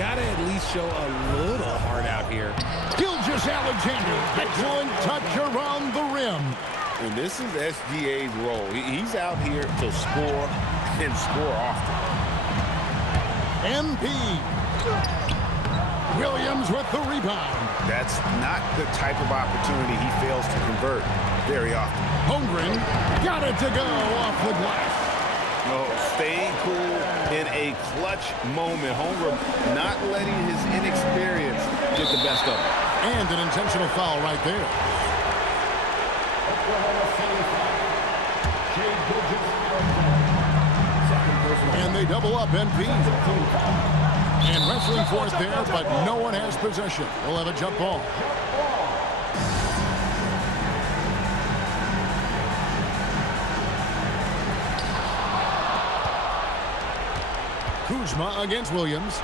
got to at least show a little heart out here. Gilgeous Alexander gets one touch around the rim. And this is SGA's role. He's out here to score and score often. MP. Williams with the rebound. That's not the type of opportunity he fails to convert very often. Holmgren got it to go off the glass. No, staying cool in a clutch moment. Holmgren not letting his inexperience get the best of him. And an intentional foul right there. And they double up NP. And wrestling for it there, but no one has possession. We'll have a jump ball. Kuzma against Williams.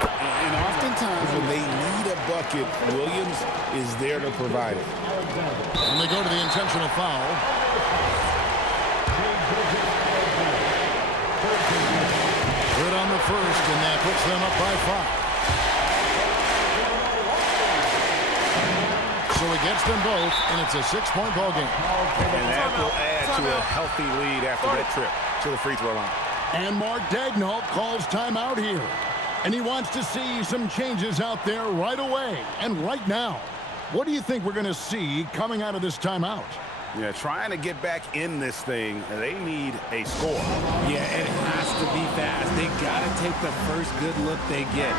And oftentimes when they need a bucket, Williams is there to provide it. And they go to the intentional foul. Good on the first, and that puts them up by 5. So he gets them both, and it's a 6-point ball game. And that will add to a healthy lead after that trip to the free throw line. And Mark Daigneault calls timeout here. And he wants to see some changes out there right away and right now. What do you think we're going to see coming out of this timeout? Yeah, trying to get back in this thing, they need a score. Yeah, and it has to be fast. They got to take the first good look they get.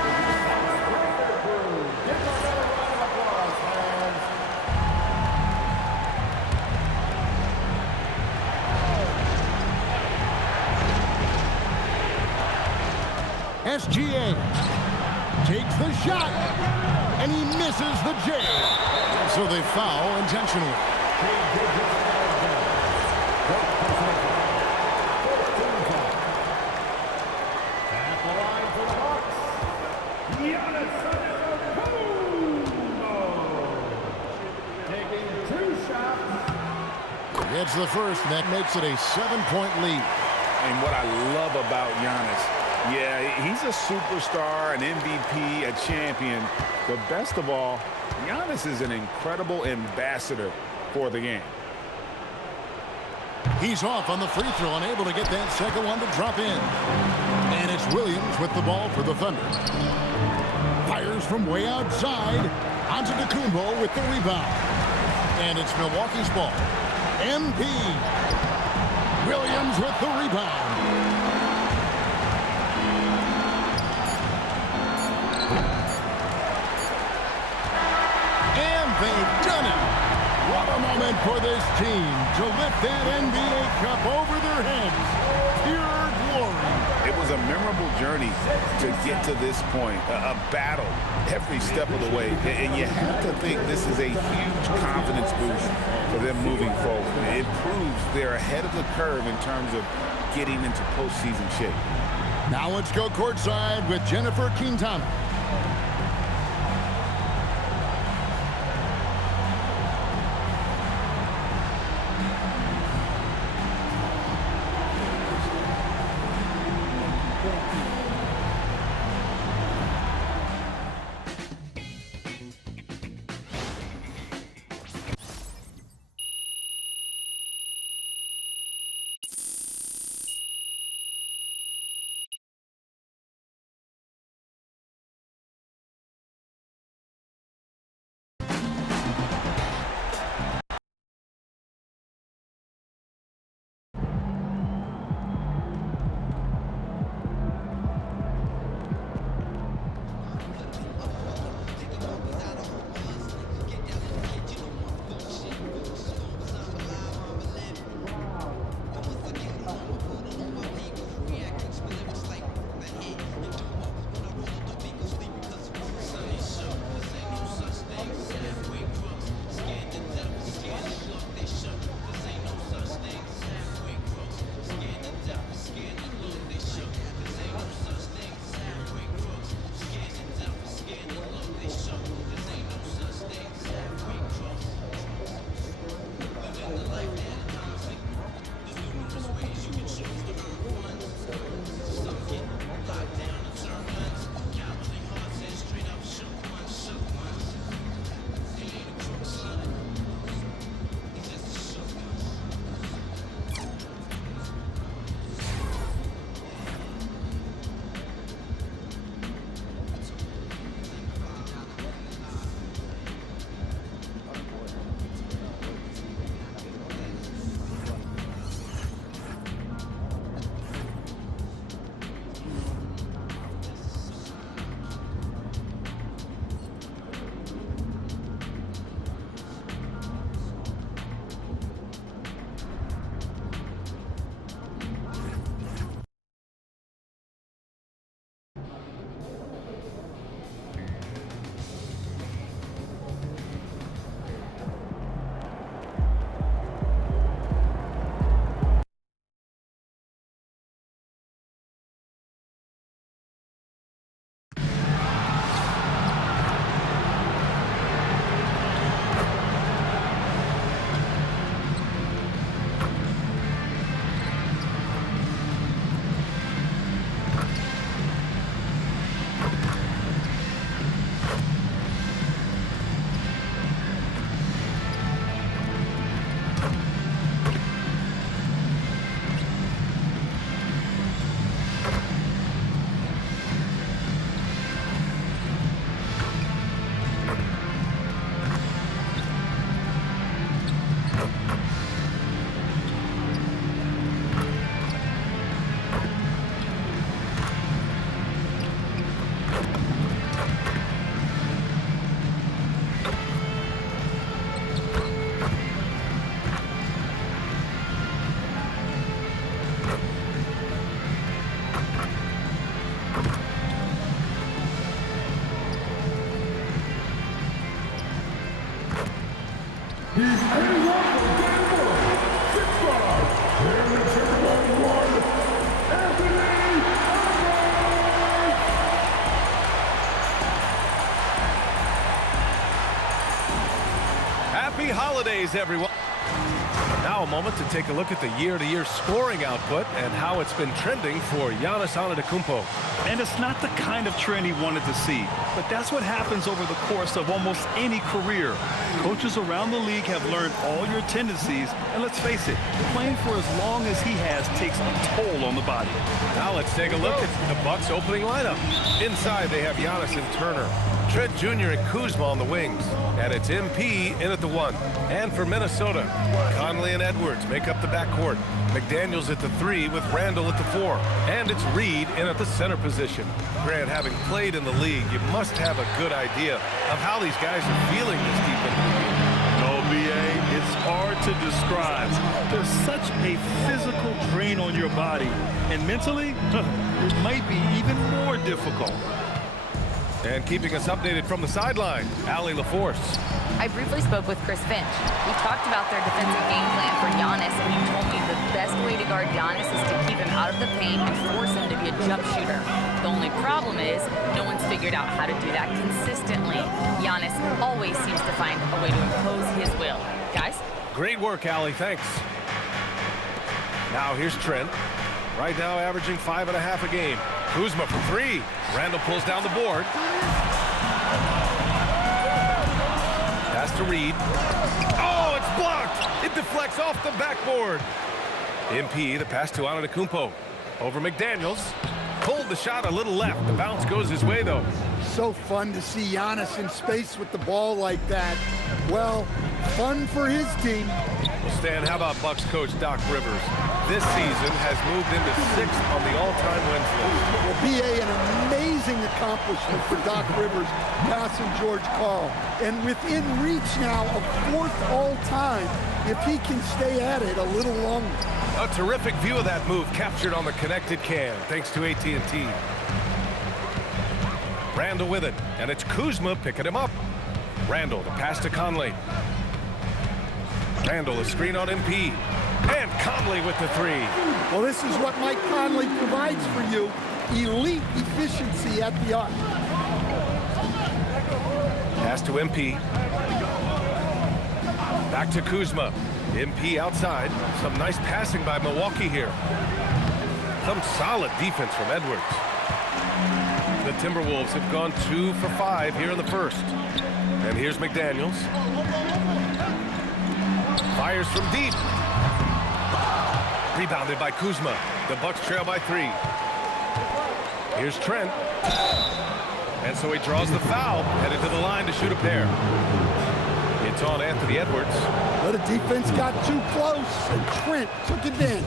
SGA takes the shot, and he misses the J. So they foul intentionally. It's the first, and that makes it a 7-point lead. And what I love about Giannis, yeah, he's a superstar, an MVP, a champion. But best of all, Giannis is an incredible ambassador for the game. He's off on the free throw, unable to get that second one to drop in. And it's Williams with the ball for the Thunder. Fires from way outside. Onto Kumbo with the rebound. And it's Milwaukee's ball. MP. Williams with the rebound. And they've done it. What a moment for this team to lift that NBA Cup over their heads. Pure glory. It was a memorable journey to get to this point, a battle every step of the way. And you have to think this is a huge confidence boost for them moving forward. It proves they're ahead of the curve in terms of getting into postseason shape. Now let's go courtside with Jennifer Quintana. Happy holidays, everyone. Now a moment to take a look at the year-to-year scoring output and how it's been trending for Giannis Antetokounmpo. And it's not the kind of trend he wanted to see, but that's what happens over the course of almost any career. Coaches around the league have learned all your tendencies, and let's face it, playing for as long as he has takes a toll on the body. Now let's take a look at the Bucks' opening lineup. Inside, they have Giannis and Turner, Trent Jr. and Kuzma on the wings, and it's MP in at the 1. And for Minnesota, Conley and Edwards make up the backcourt. McDaniels at the 3 with Randall at the 4. And it's Reed in at the center position. Grant, having played in the league, you must have a good idea of how these guys are feeling this deep into the game. No, BA, it's hard to describe. There's such a physical drain on your body, and mentally, it might be even more difficult. And keeping us updated from the sideline, Allie LaForce. I briefly spoke with Chris Finch. We talked about their defensive game plan for Giannis, and he told me the best way to guard Giannis is to keep him out of the paint and force him to be a jump shooter. The only problem is no one's figured out how to do that consistently. Giannis always seems to find a way to impose his will. Guys? Great work, Allie. Thanks. Now here's Trent. Right now averaging 5.5 a game. Kuzma for 3. Randall pulls down the board. Pass to Reed. Oh, it's blocked. It deflects off the backboard. MP, the pass to Antetokounmpo. Over McDaniels. Pulled the shot a little left. The bounce goes his way, though. So fun to see Giannis in space with the ball like that. Well, fun for his team. Well, Stan, how about Bucks coach Doc Rivers? This season has moved into 6th on the all-time wins list. Well, BA, an amazing accomplishment for Doc Rivers passing George Karl. And within reach now of 4th all-time if he can stay at it a little longer. A terrific view of that move captured on the connected cam, thanks to AT&T. Randall with it, and it's Kuzma picking him up. Randall, the pass to Conley. Randall, a screen on MP. And Conley with the 3. Well, this is what Mike Conley provides for you. Elite efficiency at the arc. Pass to MP. Back to Kuzma. MP outside. Some nice passing by Milwaukee here. Some solid defense from Edwards. The Timberwolves have gone 2 for 5 here in the first. And here's McDaniels. Fires from deep. Rebounded by Kuzma. The Bucks trail by 3. Here's Trent. And so he draws the foul, headed to the line to shoot a pair. It's on Anthony Edwards. But the defense got too close, and Trent took advantage.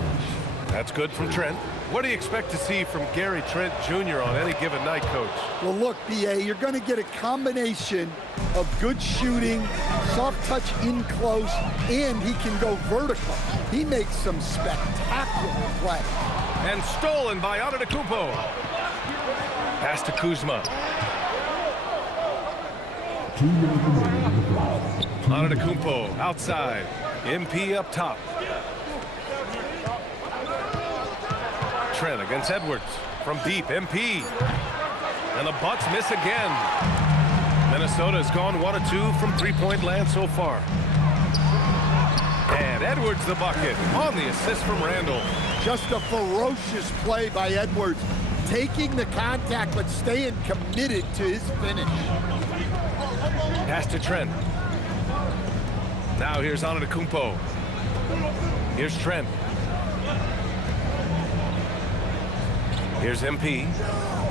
That's good from Trent. What do you expect to see from Gary Trent Jr. on any given night, Coach? Well, look, BA, you're going to get a combination of good shooting, soft touch in close, and he can go vertical. He makes some spectacular plays. And stolen by Antetokounmpo. Pass to Kuzma. Antetokounmpo outside. MP up top. Trent against Edwards. From deep, MP. And the Bucks miss again. Minnesota's gone 1 of 2 from three-point land so far. And Edwards the bucket on the assist from Randall. Just a ferocious play by Edwards. Taking the contact, but staying committed to his finish. Pass to Trent. Now here's Antetokounmpo. Here's Trent. Here's MP.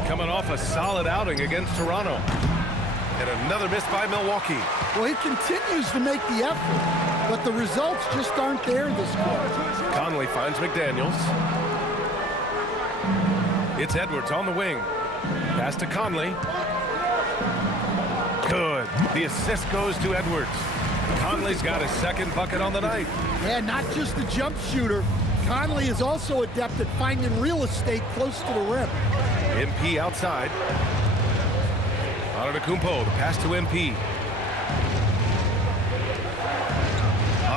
Coming off a solid outing against Toronto. And another miss by Milwaukee. Well, he continues to make the effort, but the results just aren't there this quarter. Conley finds McDaniels. It's Edwards on the wing. Pass to Conley. Good. The assist goes to Edwards. Conley's got his second bucket on the night. Yeah, not just a jump shooter. Conley is also adept at finding real estate close to the rim. MP outside. Antetokounmpo, the pass to MP.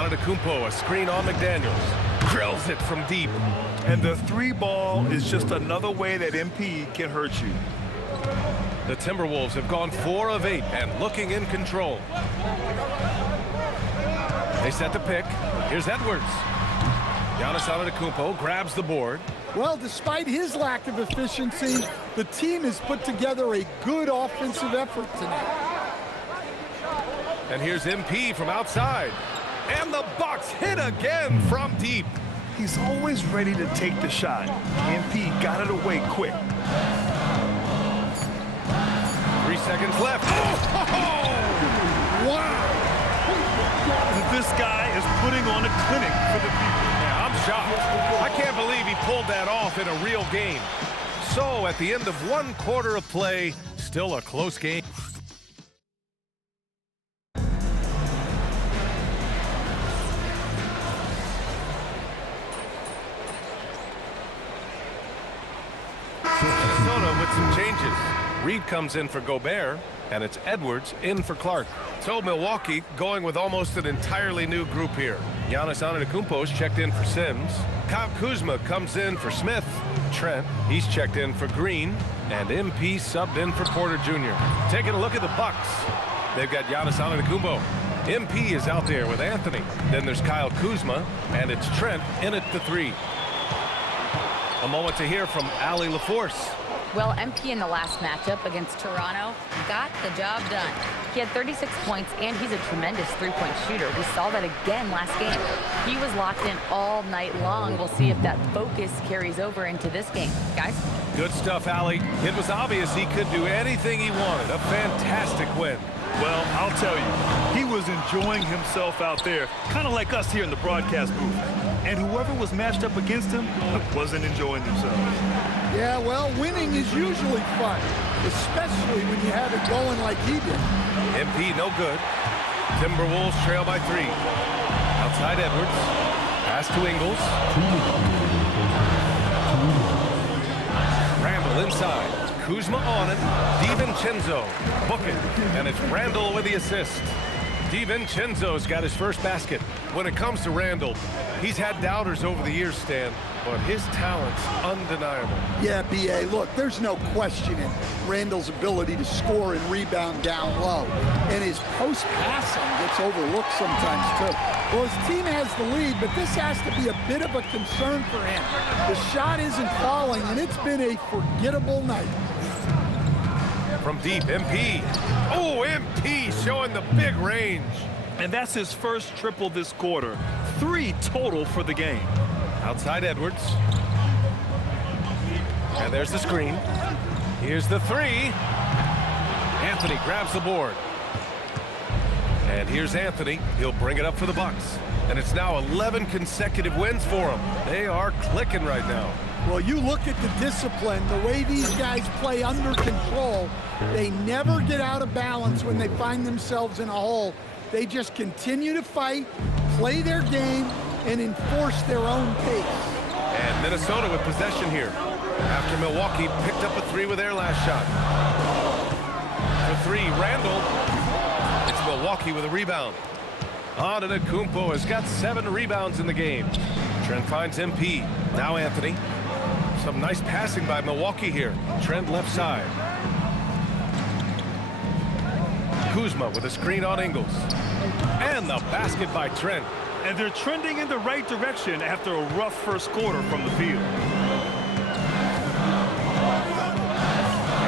Antetokounmpo, a screen on McDaniels. Drills it from deep. And the three ball is just another way that MP can hurt you. The Timberwolves have gone 4 of 8 and looking in control. They set the pick. Here's Edwards. Giannis Antetokounmpo grabs the board. Well, despite his lack of efficiency, the team has put together a good offensive effort tonight. And here's MP from outside. And the Bucks hit again from deep. He's always ready to take the shot. MP got it away quick. 3 seconds left. Wow! This guy is putting on a clinic for the people. Yeah, I'm shocked. I can't believe he pulled that off in a real game. So at the end of 1 quarter of play, still a close game. Minnesota with some changes. Reed comes in for Gobert, and it's Edwards in for Clark. So Milwaukee going with almost an entirely new group here. Giannis Antetokounmpo's checked in for Sims. Kyle Kuzma comes in for Smith. Trent, he's checked in for Green. And MP subbed in for Porter Jr. Taking a look at the Bucks. They've got Giannis Antetokounmpo. MP is out there with Anthony. Then there's Kyle Kuzma, and it's Trent in at the 3. A moment to hear from Allie LaForce. Well, MP in the last matchup against Toronto got the job done. He had 36 points, and he's a tremendous three-point shooter. We saw that again last game. He was locked in all night long. We'll see if that focus carries over into this game. Guys? Good stuff, Allie. It was obvious he could do anything he wanted. A fantastic win. Well, I'll tell you, he was enjoying himself out there, kind of like us here in the broadcast booth. And whoever was matched up against him wasn't enjoying themselves. Yeah, well, winning is usually fun, especially when you have it going like he did. MP no good. Timberwolves trail by 3. Outside Edwards. Pass to Ingles. Randall inside. Kuzma on it. DiVincenzo. Book it. And it's Randall with the assist. DiVincenzo's got his first basket. When it comes to Randall, he's had doubters over the years, Stan, but his talent's undeniable. Yeah, B.A., look, there's no questioning Randall's ability to score and rebound down low. And his post-passing gets overlooked sometimes, too. Well, his team has the lead, but this has to be a bit of a concern for him. The shot isn't falling, and it's been a forgettable night. From deep, MP. Oh, MP showing the big range. And that's his first triple this quarter. 3 total for the game. Outside Edwards. And there's the screen. Here's the 3. Anthony grabs the board. And here's Anthony. He'll bring it up for the Bucks. And it's now 11 consecutive wins for them. They are clicking right now. Well, you look at the discipline, the way these guys play under control. They never get out of balance when they find themselves in a hole. They just continue to fight, play their game, and enforce their own pace. And Minnesota with possession here. After Milwaukee picked up a 3 with their last shot. For 3, Randall. It's Milwaukee with a rebound. Antetokounmpo has got 7 rebounds in the game. Trent finds MP. Now Anthony. Some nice passing by Milwaukee here. Trent left side. Kuzma with a screen on Ingles. And the basket by Trent. And they're trending in the right direction after a rough first quarter from the field.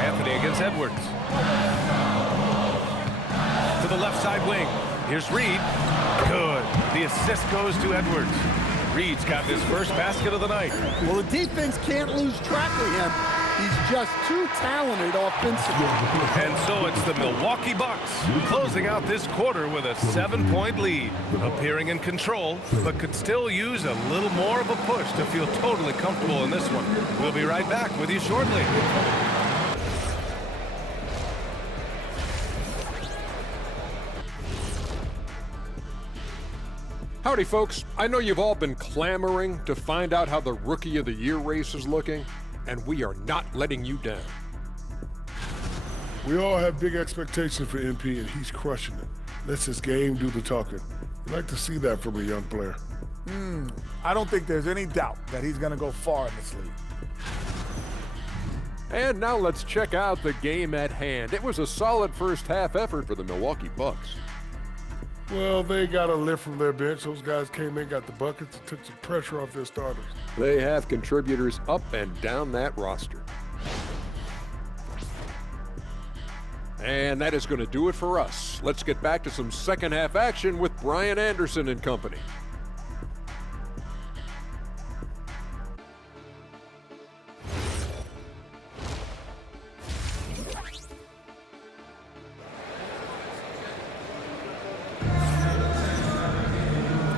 Anthony against Edwards. To the left side wing. Here's Reed. Good. The assist goes to Edwards. Reed's got his first basket of the night. Well, the defense can't lose track of him. He's just too talented offensively. And so it's the Milwaukee Bucks closing out this quarter with a 7-point lead. Appearing in control, but could still use a little more of a push to feel totally comfortable in this one. We'll be right back with you shortly. Howdy, folks. I know you've all been clamoring to find out how the Rookie of the Year race is looking, and we are not letting you down. We all have big expectations for MP, and he's crushing it. Lets his game do the talking. We'd like to see that from a young player. I don't think there's any doubt that he's going to go far in this league. And now let's check out the game at hand. It was a solid first half effort for the Milwaukee Bucks. Well, they got a lift from their bench. Those guys came in, got the buckets, and took some pressure off their starters. They have contributors up and down that roster. And that is going to do it for us. Let's get back to some second half action with Brian Anderson and company.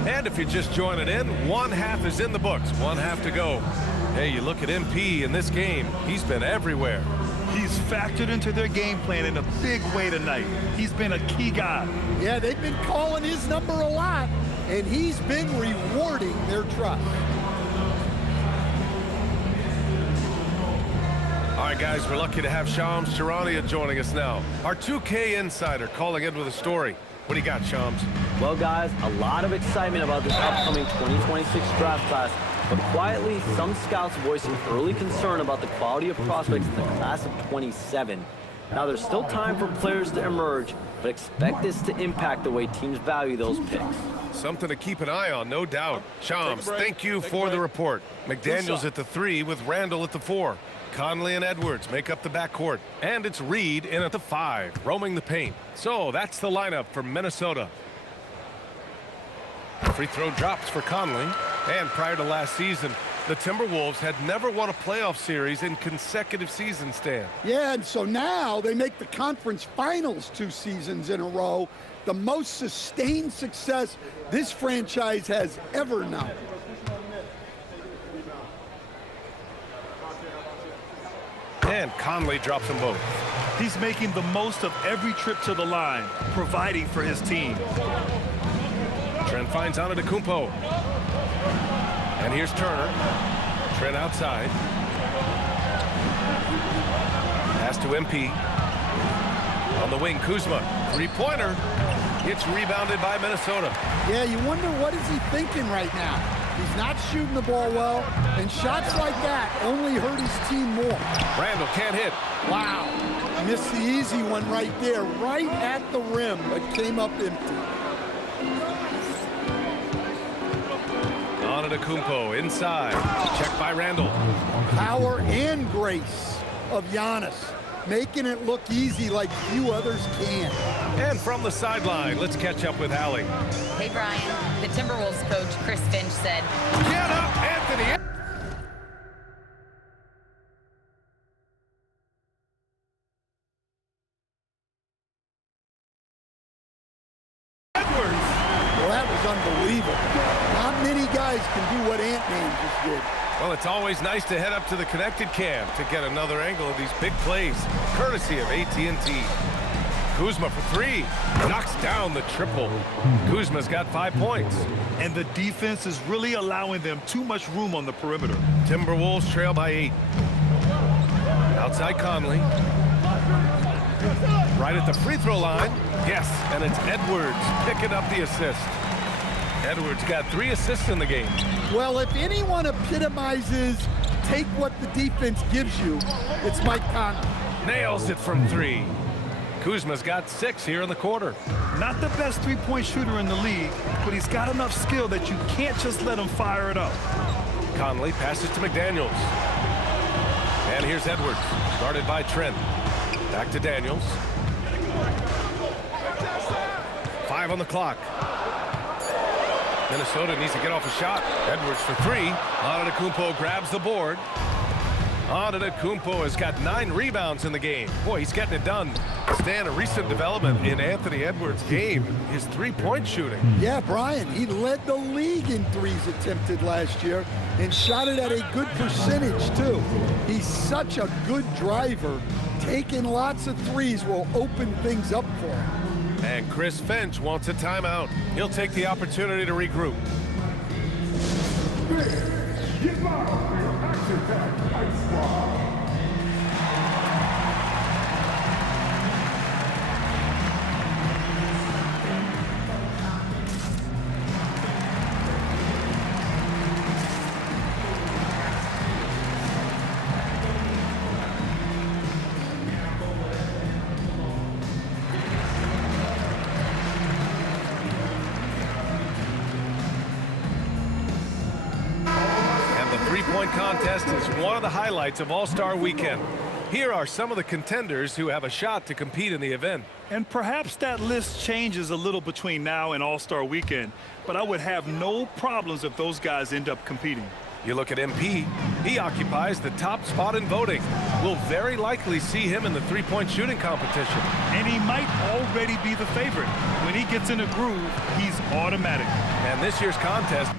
And if you're just joining in, one half is in the books, one half to go. Hey, you look at MP in this game, he's been everywhere. He's factored into their game plan in a big way tonight. He's been a key guy. Yeah, they've been calling his number a lot, and he's been rewarding their trust. All right, guys, we're lucky to have Shams Charania joining us now. Our 2K insider calling in with a story. What do you got, Shams? Well, guys, a lot of excitement about this upcoming 2026 draft class, but quietly, some scouts voicing early concern about the quality of prospects in the class of 27. Now, there's still time for players to emerge, but expect this to impact the way teams value those picks. Something to keep an eye on, no doubt. Shams, thank you for the report. McDaniels at the 3 with Randall at the 4. Conley and Edwards make up the backcourt. And it's Reed in at the 5, roaming the paint. So that's the lineup for Minnesota. Free throw drops for Conley. And prior to last season, the Timberwolves had never won a playoff series in consecutive seasons, Stan. Yeah, and so now they make the conference finals 2 seasons in a row. The most sustained success this franchise has ever known. And Conley drops them both. He's making the most of every trip to the line, providing for his team. Trent finds Antetokounmpo. And here's Turner. Trent outside. Pass to MP. On the wing, Kuzma. Three-pointer. It's rebounded by Minnesota. Yeah, you wonder what is he thinking right now. He's not shooting the ball well, and shots like that only hurt his team more. Randall can't hit. Wow. Missed the easy one right there, right at the rim, but came up empty. Antetokounmpo inside. Checked by Randall. Power and grace of Giannis, making it look easy like few others can. And from the sideline, let's catch up with Allie. Hey, Brian. The Timberwolves coach, Chris Finch, said, "Get up, Anthony!" Edwards. Well, that was unbelievable. Not many guys can do what Ant-Man just did. Well, it's always nice to head up to the connected cam to get another angle of these big plays, courtesy of AT&T. Kuzma for 3, knocks down the triple. Kuzma's got 5 points. And the defense is really allowing them too much room on the perimeter. Timberwolves trail by 8. Outside Conley. Right at the free throw line. Yes, and it's Edwards picking up the assist. Edwards got 3 assists in the game. Well, if anyone epitomizes take what the defense gives you, it's Mike Conley. Nails it from 3. Kuzma's got 6 here in the quarter. Not the best three-point shooter in the league, but he's got enough skill that you can't just let him fire it up. Conley passes to McDaniels. And here's Edwards, guarded by Trent. Back to Daniels. 5 on the clock. Minnesota needs to get off a shot. Edwards for 3. Antetokounmpo grabs the board. Antetokounmpo has got 9 rebounds in the game. Boy, he's getting it done. Stan, a recent development in Anthony Edwards' game is 3-point shooting. Yeah, Brian, he led the league in threes attempted last year and shot it at a good percentage, too. He's such a good driver. Taking lots of threes will open things up for him. And Chris Finch wants a timeout. He'll take the opportunity to regroup. three-point contest is one of the highlights of All-Star Weekend. Here are some of the contenders who have a shot to compete in the event. And perhaps that list changes a little between now and All-Star Weekend, but I would have no problems if those guys end up competing. You look at MP, he occupies the top spot in voting. We'll very likely see him in the three-point shooting competition. And he might already be the favorite. When he gets in a groove, he's automatic. And this year's contest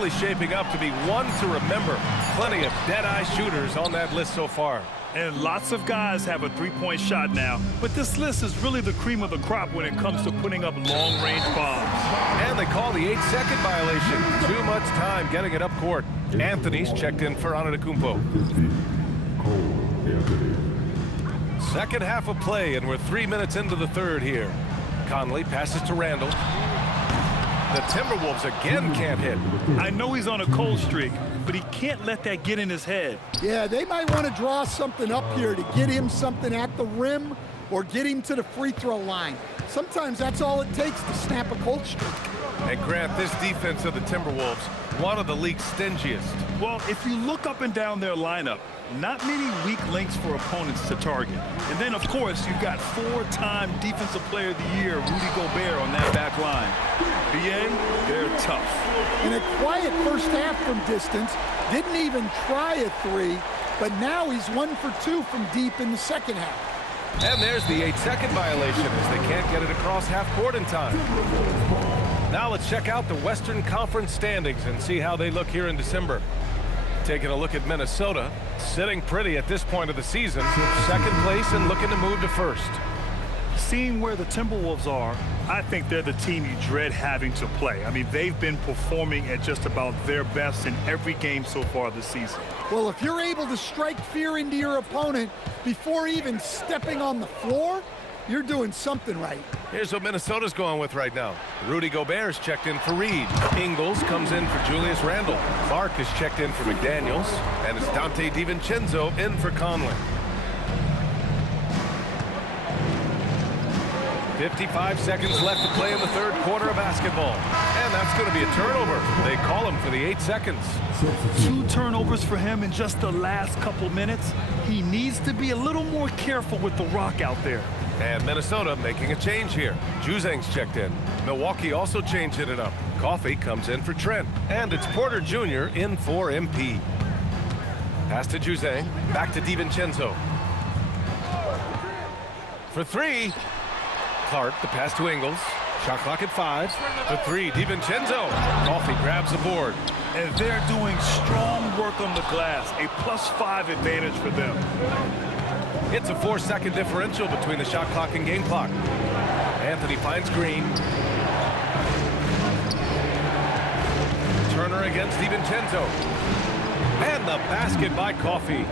really shaping up to be one to remember. Plenty of dead-eye shooters on that list so far. And lots of guys have a three-point shot now, but this list is really the cream of the crop when it comes to putting up long-range bombs. And they call the 8-second violation. Too much time getting it up court. Anthony's checked in for Antetokounmpo. Second half of play, and we're 3 minutes into the third here. Conley passes to Randall. The Timberwolves again can't hit. I know he's on a cold streak, but he can't let that get in his head. Yeah, they might want to draw something up here to get him something at the rim or get him to the free throw line. Sometimes that's all it takes to snap a cold streak. And Grant, this defense of the Timberwolves, one of the league's stingiest. Well, if you look up and down their lineup, not many weak links for opponents to target. And then, of course, you've got 4-time Defensive Player of the Year, Rudy Gobert, on that back line. BA, they're tough. In a quiet first half from distance, didn't even try a three, but now he's 1 for 2 from deep in the second half. And there's the 8-second violation as they can't get it across half court in time. Now let's check out the Western Conference standings and see how they look here in December. Taking a look at Minnesota, sitting pretty at this point of the season. Second place and looking to move to first. Seeing where the Timberwolves are, I think they're the team you dread having to play. I mean, they've been performing at just about their best in every game so far this season. Well, if you're able to strike fear into your opponent before even stepping on the floor, you're doing something right. Here's what Minnesota's going with right now. Rudy Gobert's checked in for Reed. Ingles comes in for Julius Randle. Clark is checked in for McDaniels. And it's Dante DiVincenzo in for Conley. 55 seconds left to play in the third quarter of basketball. And that's going to be a turnover. They call him for the 8 seconds. 2 turnovers for him in just the last couple minutes. He needs to be a little more careful with the rock out there. And Minnesota making a change here. Juzang's checked in. Milwaukee also changing it up. Coffey comes in for Trent. And it's Porter Jr. in for MP. Pass to Juzang. Back to DiVincenzo. For 3. Clark, the pass to Ingles. Shot clock at 5. For 3, DiVincenzo. Coffey grabs the board. And they're doing strong work on the glass. A +5 advantage for them. It's a 4-second differential between the shot clock and game clock. Anthony finds Green. Turner against DiVincenzo. And the basket by Coffey.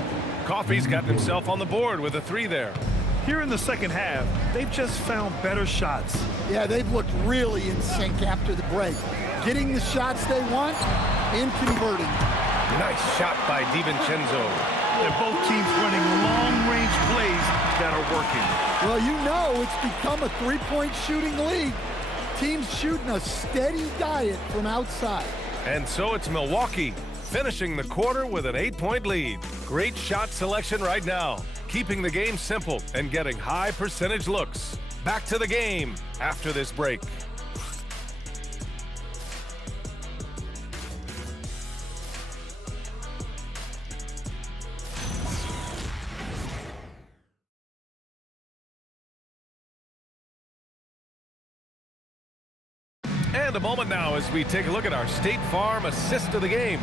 Coffey's gotten himself on the board with a 3 there. Here in the second half, they've just found better shots. Yeah, they've looked really in sync after the break. Getting the shots they want and converting. Nice shot by DiVincenzo. And both teams running long-range plays that are working. Well, you know it's become a three-point shooting league. Teams shooting a steady diet from outside. And so it's Milwaukee finishing the quarter with an 8-point lead. Great shot selection right now, keeping the game simple and getting high percentage looks. Back to the game after this break. And a moment now as we take a look at our State Farm assist of the game.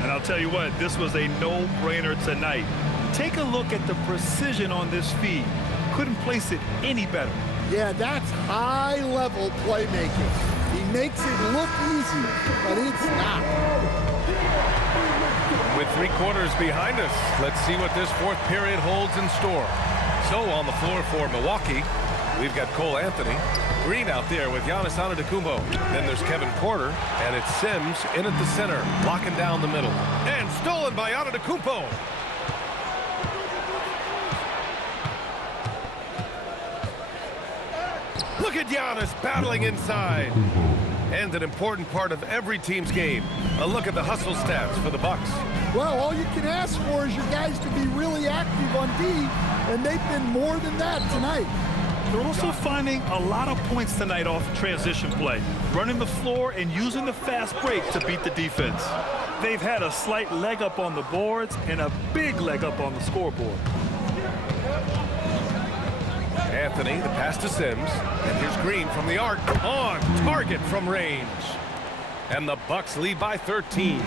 And I'll tell you what, this was a no-brainer tonight. Take a look at the precision on this feed. Couldn't place it any better. Yeah, that's high-level playmaking. He makes it look easy, but it's not. With 3 quarters behind us, let's see what this fourth period holds in store. So on the floor for Milwaukee, we've got Cole Anthony. Green out there with Giannis Antetokounmpo. Then there's Kevin Porter, and it's Sims in at the center, locking down the middle. And stolen by Antetokounmpo. Look at Giannis battling inside. And an important part of every team's game, a look at the hustle stats for the Bucks. Well, all you can ask for is your guys to be really active on D, and they've been more than that tonight. They're also finding a lot of points tonight off transition play, running the floor and using the fast break to beat the defense. They've had a slight leg up on the boards and a big leg up on the scoreboard. Anthony, the pass to Sims, and here's Green from the arc, on target from range. And the Bucks lead by 13.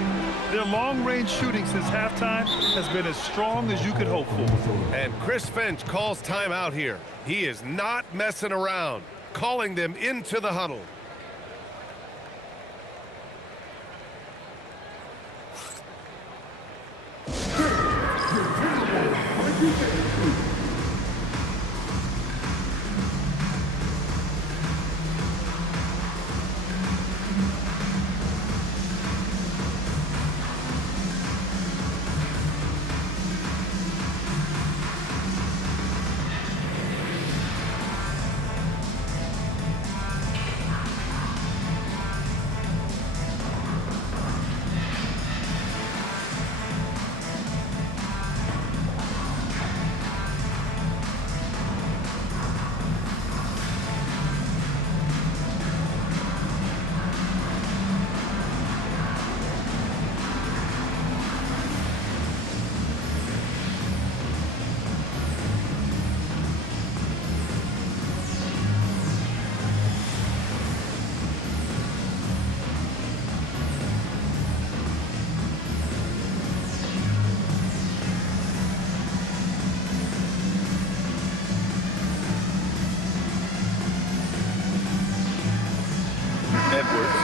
Their long-range shooting since halftime has been as strong as you could hope for. And Chris Finch calls timeout here. He is not messing around, calling them into the huddle.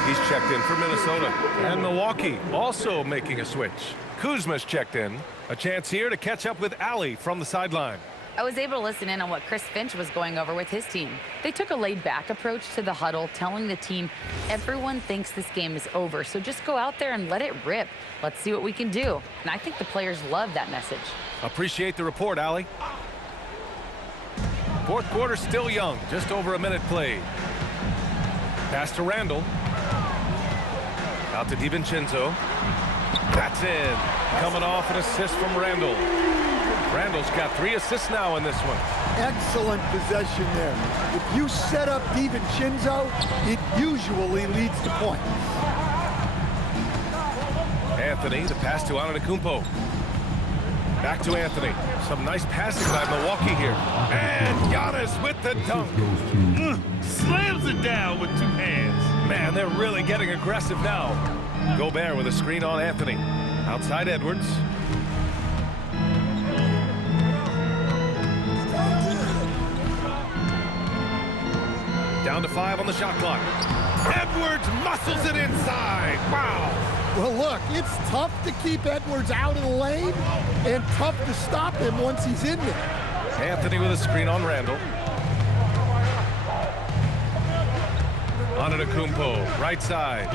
He's checked in for Minnesota. And Milwaukee also making a switch. Kuzma's checked in. A chance here to catch up with Allie from the sideline. I was able to listen in on what Chris Finch was going over with his team. They took a laid-back approach to the huddle, telling the team, everyone thinks this game is over, so just go out there and let it rip. Let's see what we can do. And I think the players love that message. Appreciate the report, Allie. Fourth quarter still young, just over a minute played. Pass to Randall. Out to DiVincenzo. That's in. Coming off an assist from Randall. Randall's got 3 assists now in this one. Excellent possession there. If you set up DiVincenzo, it usually leads to points. Anthony, the pass to Antetokounmpo. Back to Anthony. Some nice passing by Milwaukee here. And Giannis with the dunk. Slams it down with 2 hands. Man, they're really getting aggressive now. Gobert with a screen on Anthony. Outside Edwards. Down to 5 on the shot clock. Edwards muscles it inside. Wow. Well, look, it's tough to keep Edwards out of the lane and tough to stop him once he's in there. Anthony with a screen on Randall. Antetokounmpo, right side.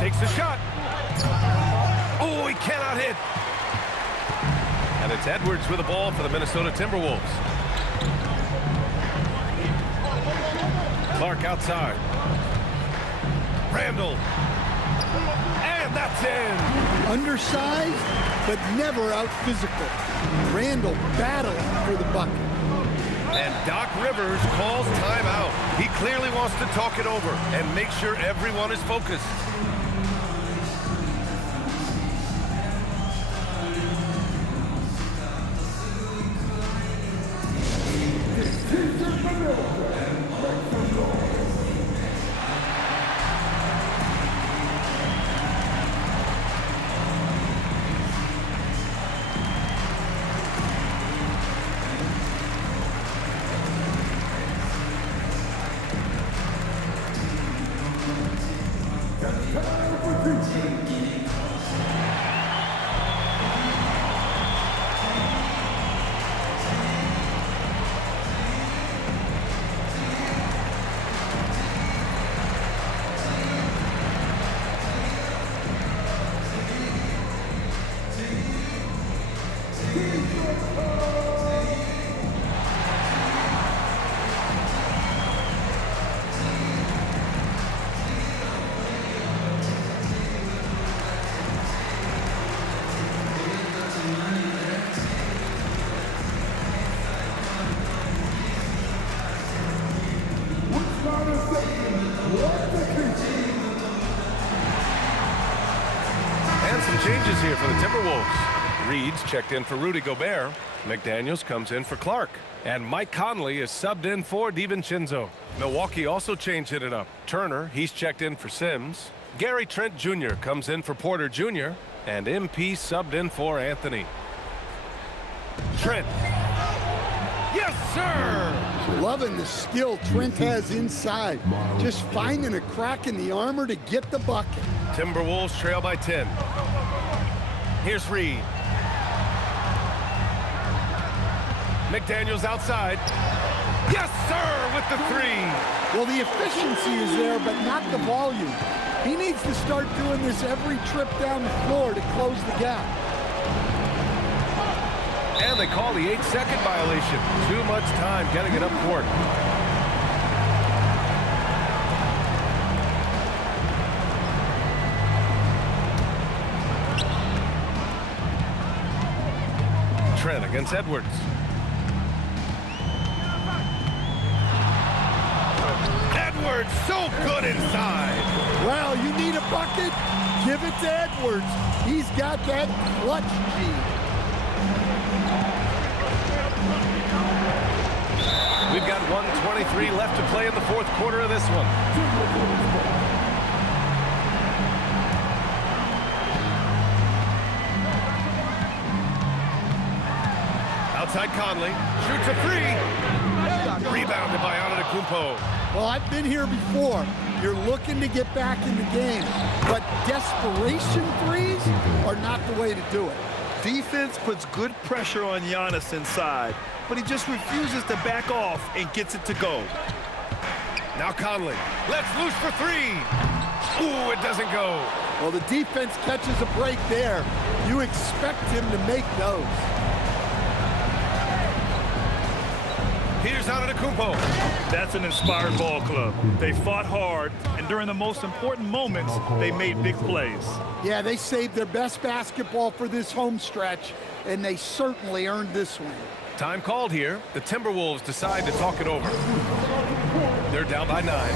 Takes the shot. Oh, he cannot hit. And it's Edwards with the ball for the Minnesota Timberwolves. Clark outside. Randall. And that's in. Undersized, but never out physical. Randall battling for the bucket. And Doc Rivers calls timeout. He clearly wants to talk it over and make sure everyone is focused. And some changes here for the Timberwolves. Reed's checked in for Rudy Gobert. McDaniels comes in for Clark. And Mike Conley is subbed in for DiVincenzo. Milwaukee also changed it up. Turner, he's checked in for Sims. Gary Trent Jr. comes in for Porter Jr. And MP subbed in for Anthony. Trent. Yes, sir! Loving the skill Trent has inside. Just finding a crack in the armor to get the bucket. Timberwolves trail by 10. Here's Reed. McDaniels outside. Yes, sir, with the three. Well, the efficiency is there, but not the volume. He needs to start doing this every trip down the floor to close the gap. And they call the 8-second violation. Too much time getting it up court. Trent against Edwards. Edwards, so good inside. Well, you need a bucket, give it to Edwards. He's got that clutch gene. We've got 1:23 left to play in the fourth quarter of this one. Outside Conley, shoots a three. Rebounded by Antetokounmpo. Well, I've been here before. You're looking to get back in the game, but desperation threes are not the way to do it. Defense puts good pressure on Giannis inside, but he just refuses to back off and gets it to go. Now Conley, lets loose for three. Ooh, it doesn't go. Well, the defense catches a break there. You expect him to make those. Here's Antetokounmpo. That's an inspired ball club. They fought hard, and during the most important moments, they made big plays. Yeah, they saved their best basketball for this home stretch, and they certainly earned this one. Time called here. The Timberwolves decide to talk it over. They're down by 9.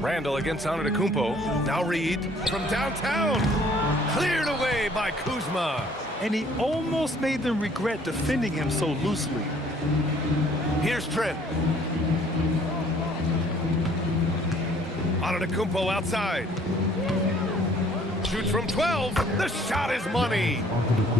Randall against Antetokounmpo. Now Reed from downtown. Cleared away by Kuzma. And he almost made them regret defending him so loosely. Here's Trent. Antetokounmpo outside. Shoots from 12. The shot is money.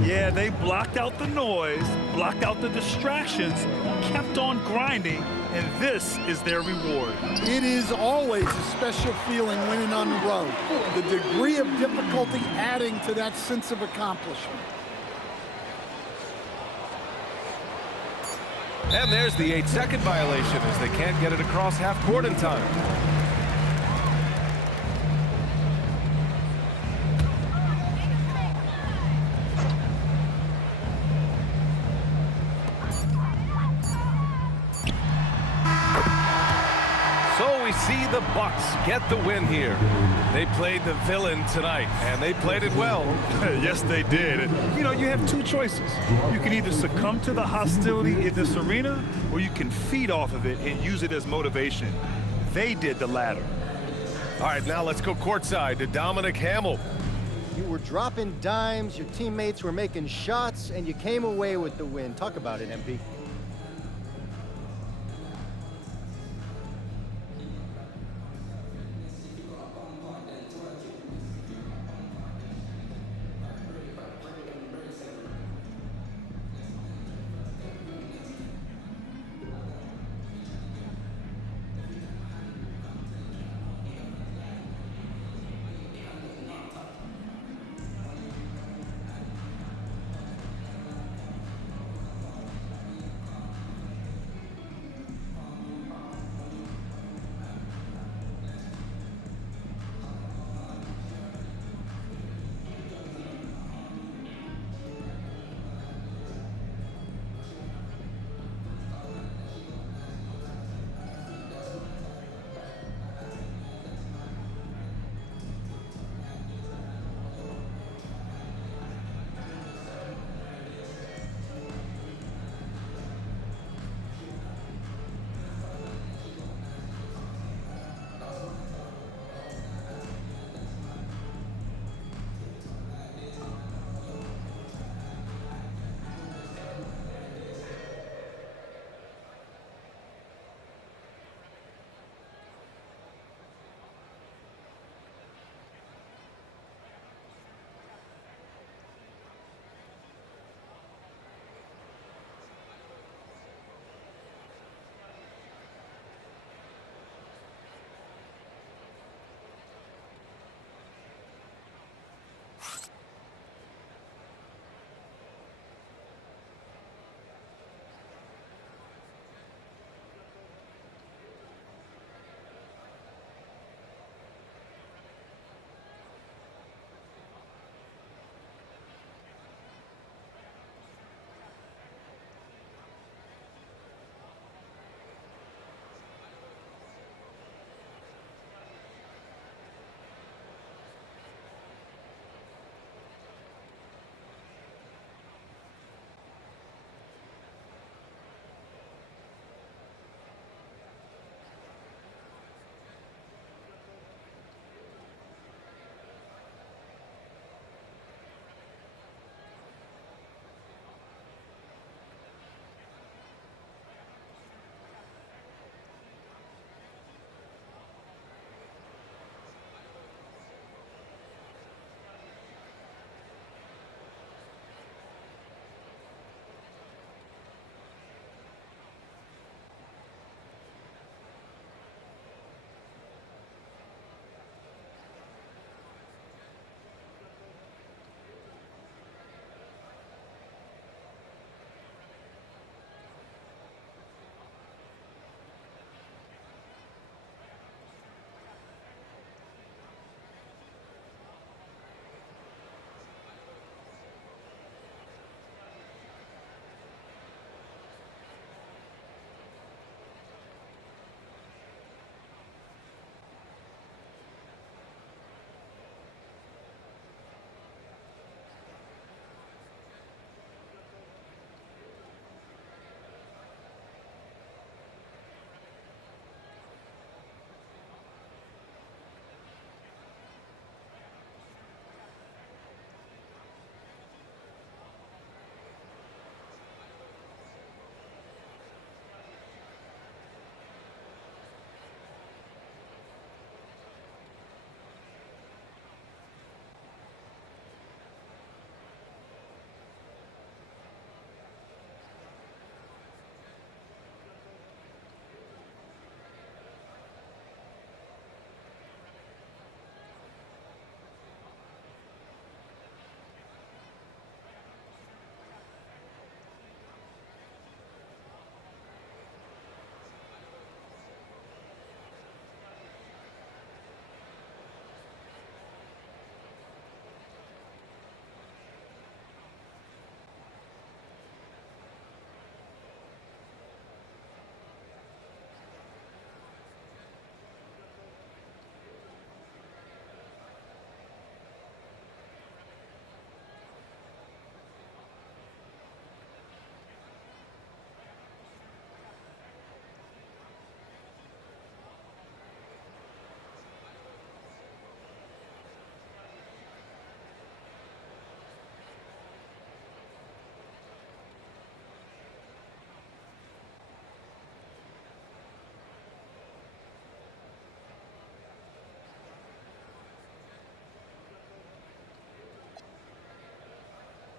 Yeah, they blocked out the noise, blocked out the distractions, kept on grinding, and this is their reward. It is always a special feeling winning on the road. The degree of difficulty adding to that sense of accomplishment. And there's the 8-second violation as they can't get it across half court in time. So we see the Bucks get the win here. They played the villain tonight, and they played it well. Yes, they did. You know, you have two choices. You can either succumb to the hostility in this arena, or you can feed off of it and use it as motivation. They did the latter. All right, now let's go courtside to Dominic Hamill. You were dropping dimes, your teammates were making shots, and you came away with the win. Talk about it, MP.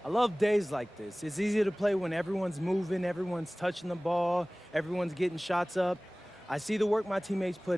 I love days like this. It's easier to play when everyone's moving, everyone's touching the ball, everyone's getting shots up. I see the work my teammates put